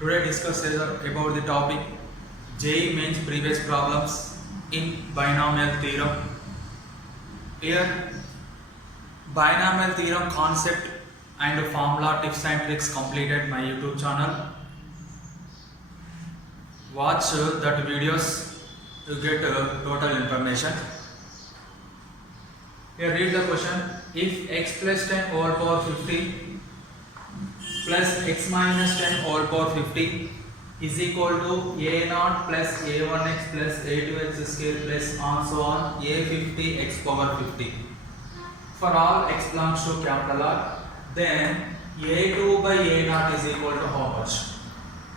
Today discuss about the topic JEE Mains previous problems in binomial theorem. Here binomial theorem concept and formula tips and tricks completed my YouTube channel. Watch that videos to get total information. Here read the question. If x plus 10 whole power 50 plus x minus 10 whole power 50 is equal to a0 plus a1x plus a2x square plus and so on a50 x power 50. For all x belongs to capital R, then a2 by a0 is equal to how much?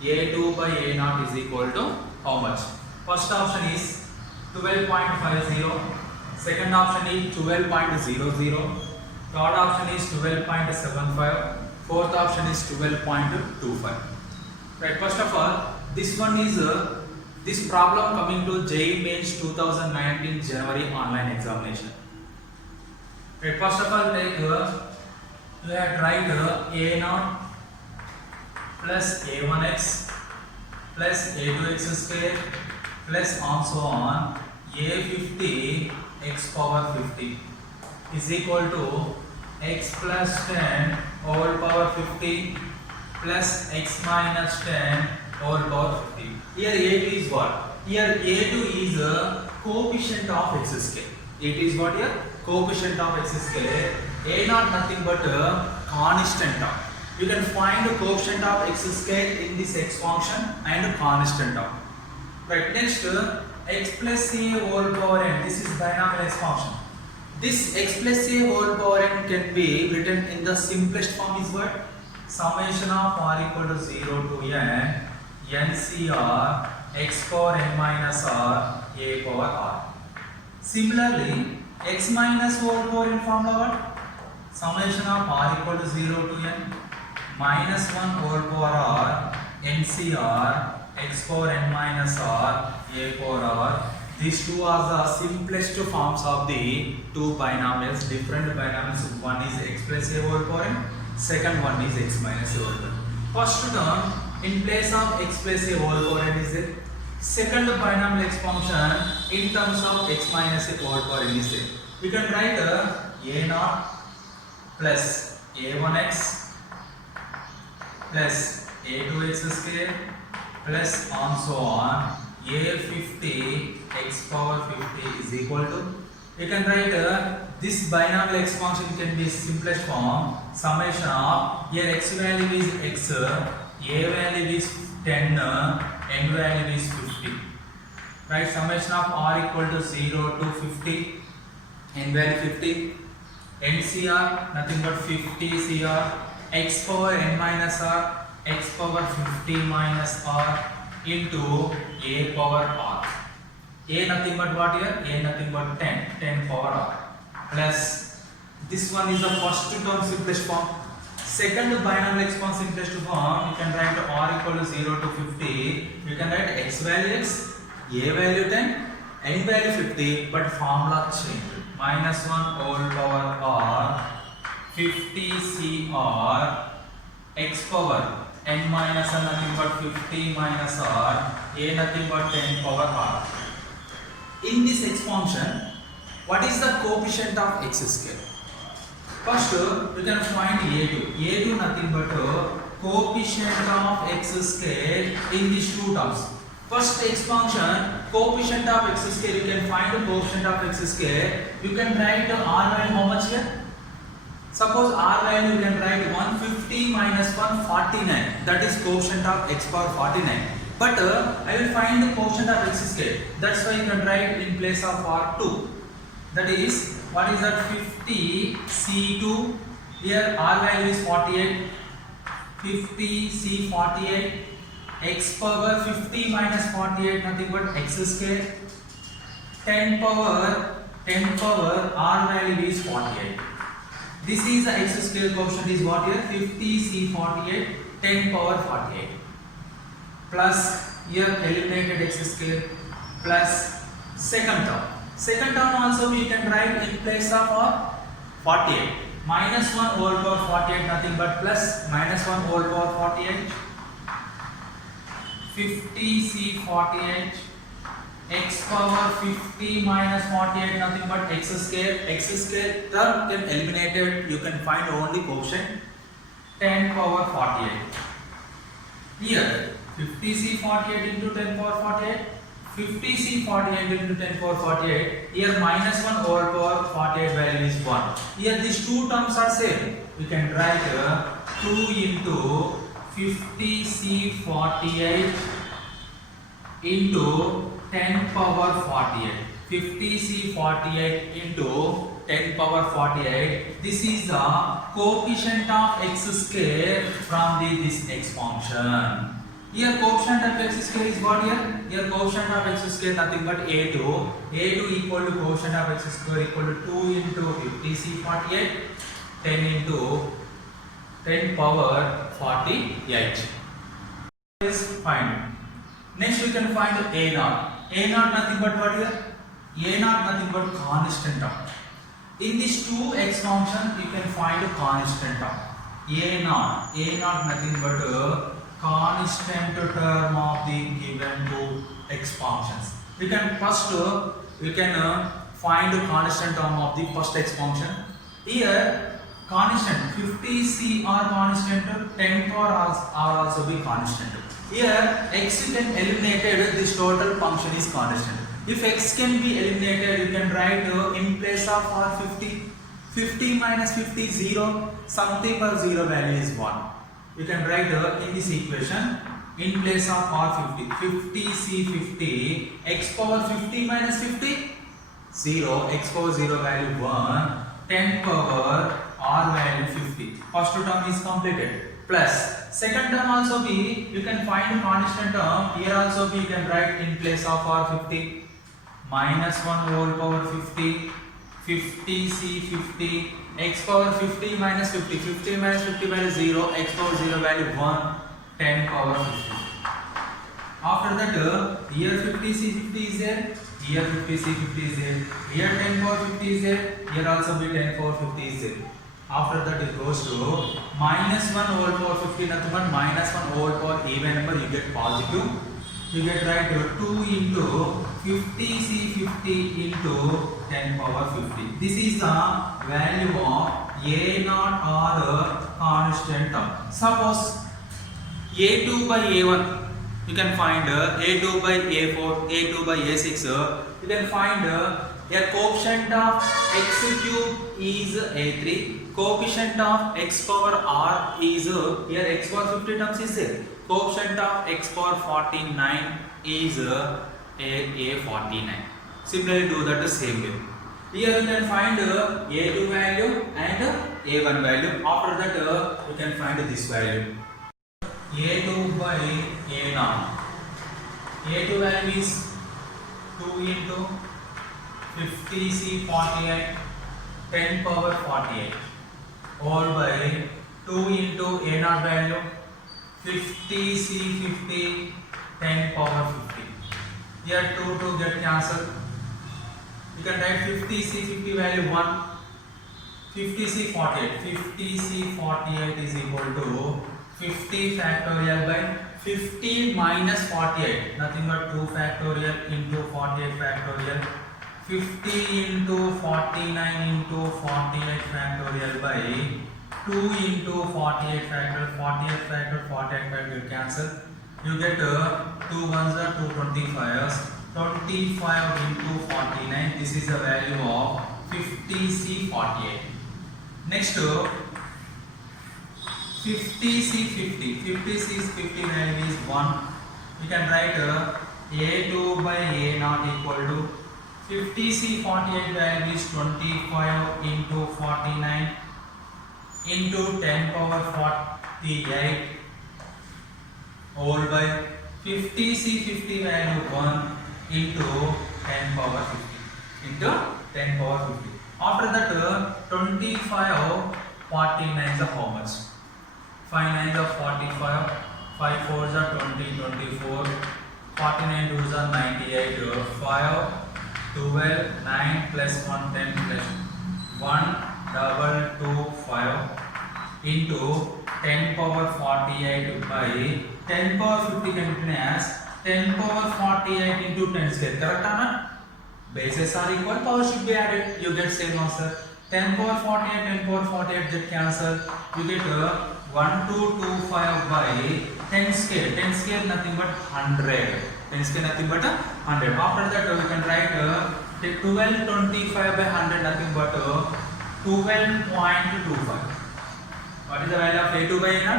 a2 by a0 is equal to how much? First option is 12.50, second option is 12.00, third option is 12.75, fourth option is 12.25. Right, first of all, this one is this problem coming to JEE Mains 2019 January online examination. Right, first of all, take you have write a0 plus a1x plus a2x square plus and so on a50 x power 50 is equal to x plus 10 whole power 50 plus x minus 10 whole power 50. Here a2 is what? Here a2 is a coefficient of x square. It is what here? Coefficient of x square. A not nothing but a constant term. You can find the coefficient of x square in this x function and constant term. Right, next x plus a whole power n. This is binomial x function. This x plus a whole power n can be written in the simplest form is what? Summation of r equal to 0 to n ncr x power n minus r a power r. Similarly, x minus whole power n formula what? Summation of r equal to 0 to n minus 1 whole power r ncr x power n minus r a power r. These two are the simplest forms of the two binomials, different binomials. One is x plus a whole power n, second one is x minus a whole power n. First term in place of x plus a whole power n is a second binomial x function in terms of x minus a whole power n is a. We can write a0 plus a1x plus a2x square plus and so on a50 x power 50 is equal to, you can write this binomial x function can be simplest form summation of, here x value is x, a value is 10, n value is 50. Right, summation of r equal to 0 to 50, n value 50, ncr nothing but 50 cr x power n minus r x power 50 minus r into a power r. A nothing but what here? A nothing but 10 power r plus this one is the first term simplest form. Second binomial x form simplest form, you can write r equal to 0 to 50. You can write x value x, a value 10, n value 50, but formula change. Minus 1 whole power r 50 cr x power n minus r nothing but 50 minus r a nothing but 10 power r. In this x function, what is the coefficient of x square? First, we can find a2. a2 nothing but coefficient of x square in these two terms. First x function, coefficient of x square, you can find the coefficient of x square. You can write r value how much here? Suppose r value you can write 150 minus 149. That is coefficient of x power 49. But I will find the coefficient of x square. That's why you can write in place of r2. That is, what is that? 50 c2. Here r value is 48. 50 c 48. X power 50 minus 48 nothing but x square. 10 power r value is 48. This is the x square coefficient is what here? 50 c 48 10 power 48 plus here eliminated x square plus second term. Second term also we can write in place of 48 minus 1 whole power 48 nothing but plus minus 1 whole power 48 50C48 x power 50 minus 48 nothing but x square. X square term can eliminated, you can find only quotient 10 power 48. Here 50C48 into 10 power 48, 50C48 into 10 power 48. Here minus 1 over power 48 value is 1. Here these two terms are same. We can write 2 into 50C48 into 10 power 48. 50C48 into 10 power 48. This is the coefficient of x square from this x function. Here coefficient of x square is what here? Here coefficient of x square nothing but a2. a2 equal to coefficient of x square equal to 2 into 50C48 10 into 10 power 48 is fine. Next we can find a naught. A naught nothing but what here? A naught nothing but constant term. In this 2x function you can find a constant term. A naught nothing but a constant term of the given two x functions. We can first find a constant term of the first x function. Here constant 50C are constant, 10 power are also be constant. Here x you can eliminate it, this total function is constant. If x can be eliminated, you can write in place of r 50. 50 minus 50 0, something or 0 value is 1. You can write in this equation in place of r 50. 50C50 x power 50 minus 50 0, x power 0 value 1, 10 power r value 50. First term is completed. Plus second term also be, you can find a constant term. Here also be, you can write in place of r 50 minus 1 whole power 50. 50C50 x power 50 minus 50. 50 minus 50 value 0, x power 0 value 1, 10 power 50. After that here 50C50 is there, here 50C50 is there, here 10 power 50 is there, here also be 10 power 50 is there. After that it goes to minus 1 whole power 50 nothing but minus 1 whole power even number, you get positive. You get right 2 into 50C50 into 10 power 50. This is the value of a naught or constant term. Suppose a2 by a1, you can find a2 by a4, a2 by a6. You can find a coefficient of x cube is a3. Coefficient of x power r is here x power 50 terms is there. Coefficient of x power 49 is a49. Similarly do that the same way. Here you can find a2 value and a1 value. After that you can find this value. a2 by a0. a2 value is 2 into 50C48 10 power 48 all by 2 into a0 value 50C50 10 power 50. Here 2 get cancelled. You can write 50C50 value 1. 50C48. 50C48 is equal to 50 factorial by 50 minus 48. Nothing but 2 factorial into 48 factorial. 50 into 49 into 48 factorial by 2 into 48 factorial, 48 factorial, 48 factorial cancel. You get 2 ones are 2 25s. 25 into 49. This is the value of 50C48. Next 50C50. 50C50 value is 1. You can write a2 by a0 equal to 50C48 value is 25 into 49 into 10 power 48 all by 50C50 value 1 into 10 power 50 into 10 power 50. After that 25 49 is how much? 5 9 is 45, 5 4 is 20, 24, 49 2 is 98, 5 12 9 plus 1 10 plus 1 double 2 5 into 10 power 48 by 10 power 50 can be written as 10 power 48 into 10 square. Correct or not? Bases are equal, power should be added. You get same answer. 10 power 48, 10 power 48 get cancelled. You get 1225 by 10 square. 10 square nothing but 100. 10 square nothing but 100. After that we can write 1225 by 100 nothing but 12.25. What is the value of A2 by A0?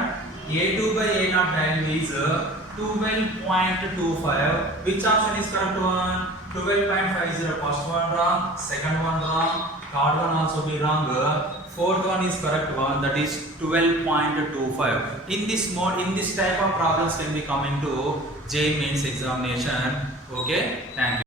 A2 by A0 value is 12.25. Which option is correct one? 12.50. First one wrong, second one wrong, third one also be wrong. Fourth one is correct one, that is 12.25. In this mode, in this type of problems can be coming to JEE Mains examination. Okay, thank you.